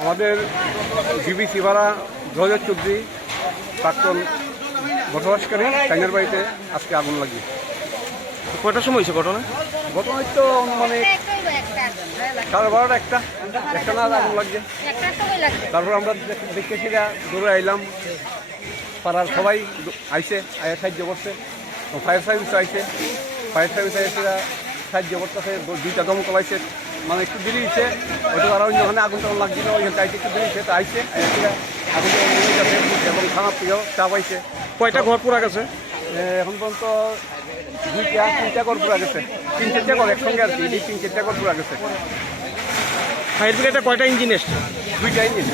আমাদের বিবিসি ভাড়া 2014 প্রাক্তন বসবাসকারী টাইনার বাড়িতে আজকে আগুন লাগে। কয়টার সময় হয়েছে ঘটনা? ঘটনা তো মানে 12:30 একটা না আগুন লাগছে। তারপর আমরা দেখতে সেটা দৌড়ে আইলাম, পাড়ার সবাই আইসে সাহায্য করছে, ফায়ার সার্ভিস আইসে, ফায়ার সার্ভিস আইসে সাহায্য করতেছে, 2টা দমকল আইসে, মানে একটু দেরি হয়েছে, হয়তো আরও ওখানে আগুন টাগুন লাগছিল, ওইখানে চাইতে একটু দেরি হয়েছে, তো আইসে আগুন এবং খারাপ প্রিয় চাপ আইসে। কয়টা ঘর পুরা গেছে? এখন পর্যন্ত 2-3টা ঘর পুরা গেছে, 3-4টা ঘর একসঙ্গে আর কি, 3-4টা ঘর পুরা গেছে। ফায়ার ব্রিগেডে কয়টা ইঞ্জিন এসছে? 2টা ইঞ্জিন।